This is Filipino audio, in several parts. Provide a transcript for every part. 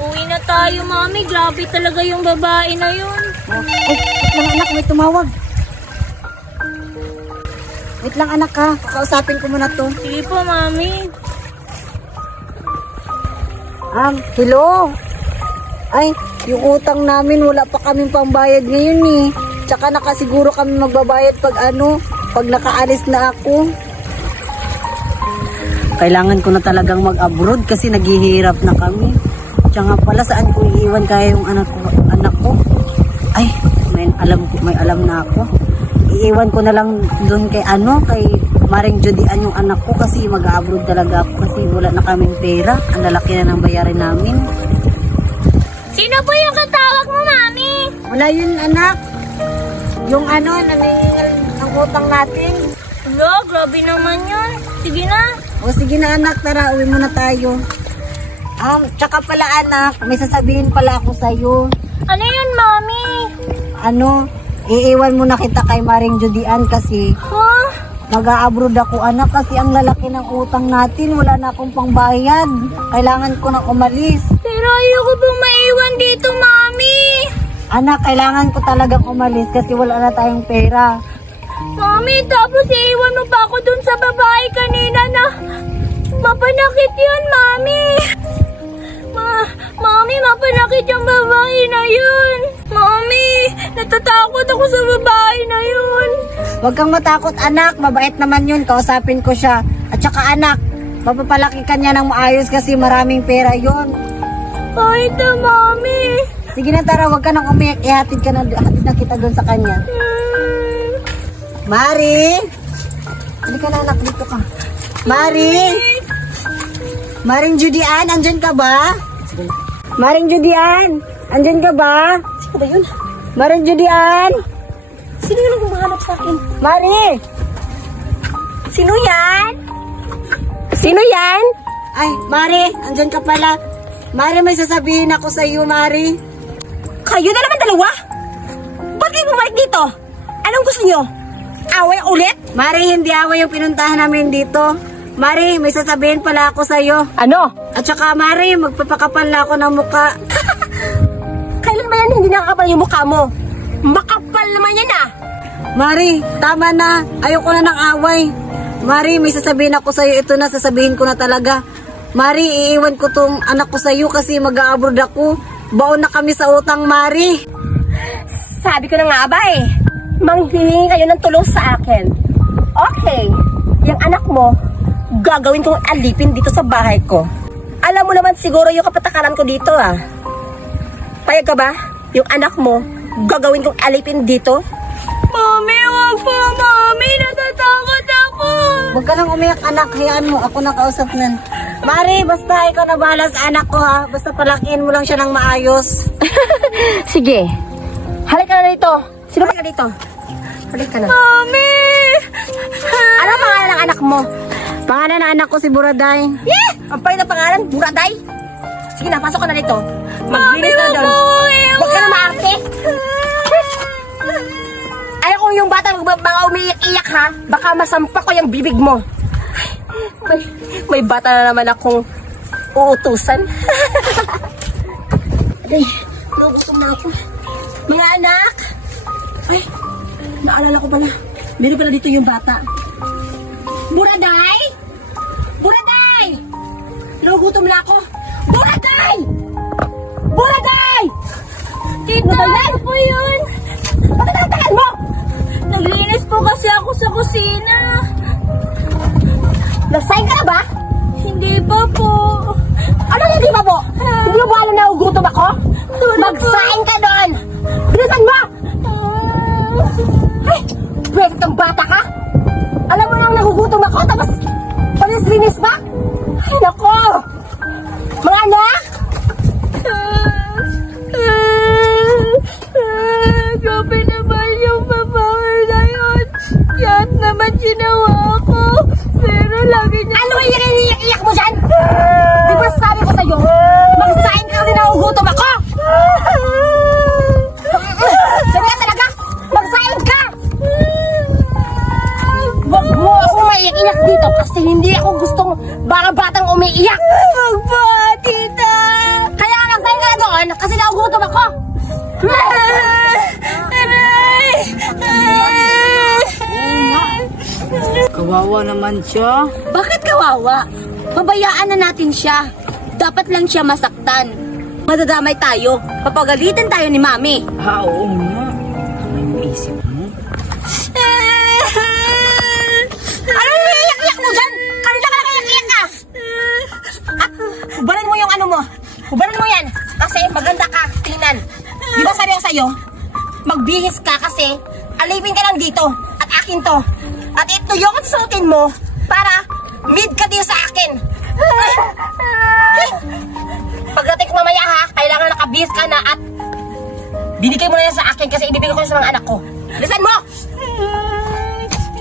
Uwi na tayo, Mami. Grabe talaga yung babae na yun. Ay, wait lang anak, may tumawag. Wait lang anak ha, kakausapin ko muna to. Sige po, Mami. Hello? Ay, yung utang namin wala pa kaming pambayad ngayon eh. Tsaka nakasiguro kami magbabayad pag nakaalis na ako. Kailangan ko na talagang mag-abroad kasi naghihirap na kami. Tsaka pala saan ko iiwan kaya yung anak ko. Ay, may alam na ako. Iiwan ko na lang doon kay Maring Judian yung anak ko kasi mag-abroad talaga ako kasi wala na kaming pera. Ang lalaki na ng bayarin namin. Sino po yung katawag mo, Mami? Wala yun anak. Yung nangingal ng utang natin. Hello, grabe naman yun. Sige na. O sige na anak, tara uwi muna tayo. Tsaka pala anak, may sasabihin pala ako sa'yo. Ano yun, Mami? Iiwan muna kita kay Maring Judian kasi mag-a-abroad ako anak kasi ang lalaki ng utang natin, wala na akong pangbayad. Kailangan ko na umalis. Pero ayoko pong maiwan dito, Mami. Anak, kailangan ko talagang umalis kasi wala na tayong pera. Mami, tapos iiwan mo pa ako dun sa babae kanina na mapanakit yun, Mami. Mami, mapanakit yung babae na yun. Mami, natatakot ako sa babae na yun. Huwag kang matakot anak, mabait naman yun, kausapin ko siya. At saka anak, mapapalaki ka niya ng maayos kasi maraming pera yun. Kahit na, Mami. Sige na tara, huwag ka nang umiyak, hatid na kita doon sa kanya. Mari! Hindi ka na anak, dito ka. Mari! Maring Judian, andyan ka ba? Maring Judian, andyan ka ba? Sino ba yun? Maring Judian! Sino yung humahanap sa akin? Mari! Sino yan? Sino yan? Ay, Mari, andyan ka pala. Mari, may sasabihin ako sa iyo, Mari. Kayo na naman dalawa? Ba't kayo bumalik dito? Anong gusto nyo? Away ulit? Mari, hindi away yung pinuntahan namin dito. Mari, may sasabihin pala ako sa iyo. Ano? At saka, Mari, magpapakapal na ako ng muka. Kailan ba yan hindi nakakapal yung mukha mo? Makapal naman yan ah! Mari, tama na. Ayoko na ng away. Mari, may sasabihin ako sa iyo. Ito na, sasabihin ko na talaga. Mari, iiwan ko tong anak ko sa iyo kasi mag-a-abroad ako. Baon na kami sa utang, Mari. Sabi ko na nga ba eh. Manghihingi kayo ng tulong sa akin. Okay, yung anak mo, gagawin kong alipin dito sa bahay ko. Alam mo naman siguro yung kapatakaran ko dito ah. Payag ka ba? Yung anak mo, gagawin kong alipin dito? Mami, wag po, Mami. Natatakot ako. Huwag ka nang umiyak, anak. Hayaan mo. Ako na kausap nun. Mari, basta ikaw na bahala sa anak ko ha. Basta palakihin mo lang siya ng maayos. Sige. Halika na dito. Sino ba ka dito? Halika na. Mami! Ano pangalan ng anak mo? Pangalan ng anak ko si Buraday. Yeah! Ang pay na pangalan, Buraday. Sige na, pasok ka na dito. Maglinis ka na doon. Huwag ka na maarte. Ayaw ko yung bata mga umiiyak-iyak ha. Baka masampak ko yung bibig mo. May bata na naman akong uutusan. Ay, nagutom na ako. Mga anak! Ay, naalala ko pala. Meron pala dito yung bata. Buraday! Buraday! Nagutom na ako. Buraday! Buraday! Tita, ano po yun? Bakit natagal mo? Naglinis po kasi ako sa kusina. Nasayin ka na ba? Hindi pa po. Ano hindi pa po? Hindi mo ba alam na ugutom ako? Magsayin ka doon! Bilisan mo! Ay! Pwede itong bata ka? Alam mo lang nagugutom ako tapos palis-linis pa? Ay nako! Mga anak! Grabe naman yung babae na yun. Yan naman ginawa ko. Pero lagi niya... Ano yung iyak-iyak mo dyan? Di ba sabi ko sa'yo? iwan kasi nagugutom ako. Kawawa naman siya. Bakit kawawa? Pabayaan na natin siya. Dapat lang siya masaktan. Madadamay tayo. Papagalitan tayo ni Mami. Oo nga. Ano yung isip mo? Ano yung iyak-iyak mo dyan? Kanina ka lang iyak-iyak ka. Hubaran mo yung ano mo. Hubaran mo yan. Kasi maganda ka. Tingnan. Di ba sabi ko sa'yo? Magbihis ka kasi alipin ka lang dito. At akin to. At ito yung suotin mo para mid ka din sa akin. Pagdating ko mamaya ha, kailangan nakabihis ka na at binigay mo na yan sa akin kasi ibibigay ko sa mga anak ko. Bilisan mo!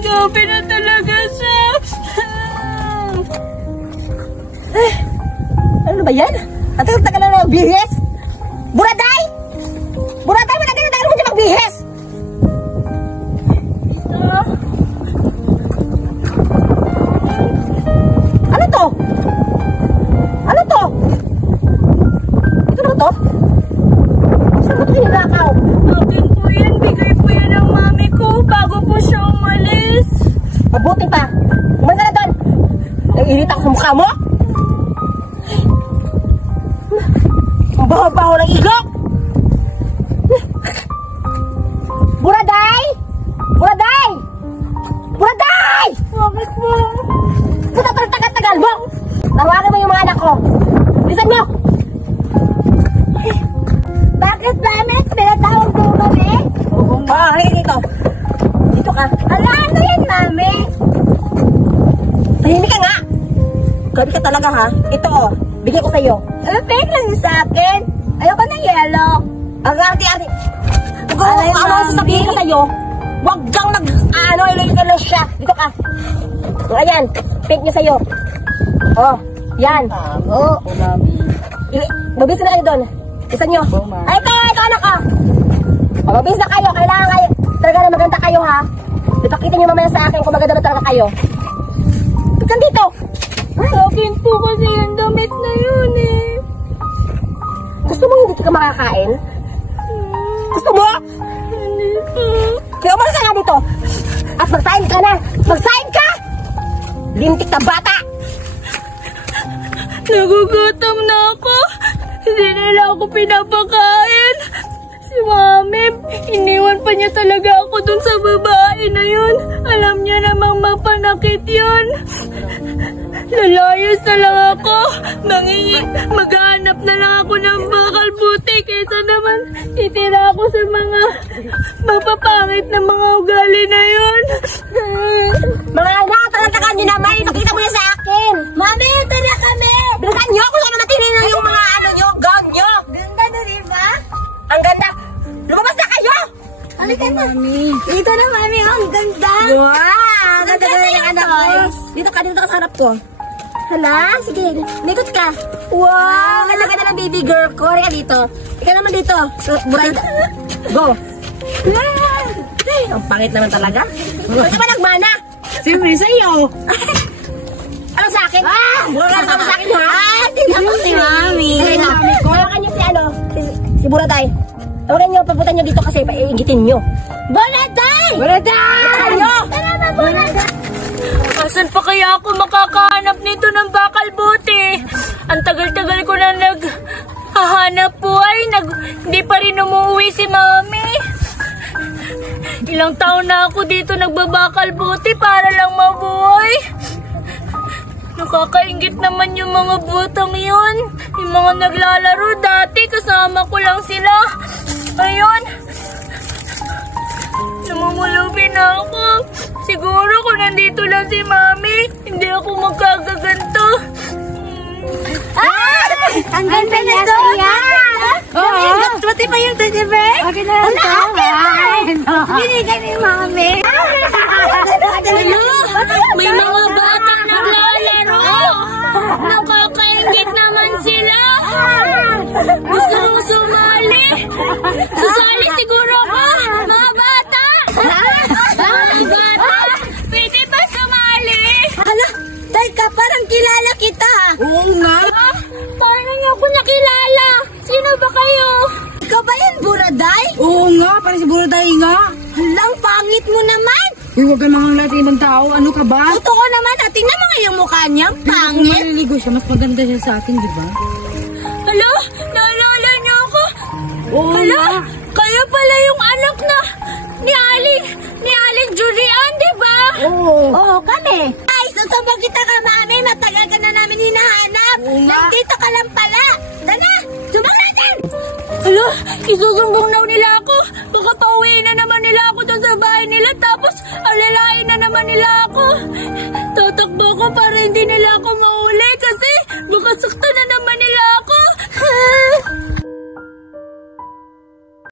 Gabi na talaga siya. Ano ba yan? Ang tagal-tagal na magbihis? Buraday! Buraday, matagal-tagal mo dyan magbihis! Ano to? Ano to? Ito na ba to? Saan mo ito hinilakaw? Akin po yan. Bigay po yan ng mami ko bago po siya umalis. Mabuti pa. Umalis na doon. Naiinit ako sa mukha mo. Ang baho-baho ng ilok. Buraday! Buraday! Buraday! Bakit po? Puta pa tagal-tagal mo. Tawagan mo yung mga anak ko. Bilisan mo. Bakit, mami? Pinatawag po kami? Halika dito. Dito ka. Ala, ano yan, mami? Tahimik ka nga. Gabi ka talaga ha. Ito oh. Bigay ko sa'yo. Fake lang yung sa akin. Ayoko ng yellow. Ang arti-arti. Kung ano ang sasabihin ko sa'yo, huwag kang ilo-ilo siya. Dito ka. Ayan, pink niya sa'yo. Oh, yan. Oo, mami. Mabis na kayo doon. Isa nyo. Ay, ito anak ka. Mabis na kayo. Kailangan kayo. Talaga na maganda kayo ha. Ipakita nyo mamaya sa akin kung maganda na talaga kayo. Ba't dito? Akin po kasi yung damit na yun eh. Gusto mo hindi ka makakain? Gusto mo? Hindi po. Kaya umalis ka nga dito. At magsain ka na. Magsain ka! Lintik na bata. Nagugutom na ako. Hindi nila ako pinapakain. Si mami, iniwan pa niya talaga ako dun sa babae na yun. Alam niya namang mapanakit yun. Lalayas na lang ako. Maghanap na lang ako ng bakal buti kaysa naman itira ako sa mga mapapangit na mga ugali na yun. Mga anak, tagal-tagal nyo naman. Ipakita mo na sa akin. Mami, ito na kami! Bilisan nyo kung ano matinin na yung mga ano nyo, gown nyo. Ganda na rin ba? Ang ganda. Lumabas na kayo. Halika na. Dito na, mami. Ang ganda. Wow, ganda Ganda na yung yung anak ko. toys. Dito ka sa harap ko. Hala, sige. Likot ka. Wow, ganda-ganda ng baby girl ko. Rika dito. Ikaw naman dito. So, buray. Go. Ang pangit naman talaga. Ba't ka ba nagmana? Siyempre sa'yo. Ano sa akin? Buray ka ba sa akin, ha? Tinapos si mami. Tawagan niyo si ano, si Buraday. Tawagan niyo, pagpuntan niyo dito kasi iingitin niyo. Buraday! Buraday! Tayo! Tara na, Buraday! Asan pa kaya ako makakahanap nito ng bakal buti? Ang tagal-tagal ko na naghahanap buhay. Hindi pa rin umuwi si mami. Ilang taon na ako dito nagbabakal buti para lang mabuhay. Nakakaingit naman yung mga butang yun. Yung mga naglalaro dati, kasama ko lang sila. Ayun. Namumulubi na ako. Siguro kung nandito lang si mami, hindi ako magkagaganto. Ang ganda na doon! Pati pa yung teddy bear? Okay na lang ito. Binigay ni mami. May mga batang naglalaro. Nakakaingit naman sila. Gusto mo sumali? Susali siguro ko, mga bata. Mga bata, pwede ba sumali? Hala, teka, parang kilala kita. Oo nga. Paano niyo ako nakilala? Sino ba kayo? nga, parang si Buraday nga. Halang, pangit mo naman! Uy, huwag kang mga lahat ibang tao. Ano ka ba? Totoo naman, tingnan mo nga yung mukha niya. Kung Pangit! maliligo siya, mas maganda siya sa akin, di ba? Hala, naalala niyo ako? Oo Hala, nga. kaya pala yung anak na ni Aling Jurian, di ba? Oo, kami. Ay, susubok kita ka, mami. Matagal ka na namin hinahanap. Oo nga. Nandito ka lang pala. Tara, subok natin! Hala, isusumbong daw nila ako. Baka pauwiin na naman nila ako doon sa bahay nila. Tapos, alalain na naman nila ako. Tatakbo ko para hindi nila ako mahuli. Kasi, baka sakta na naman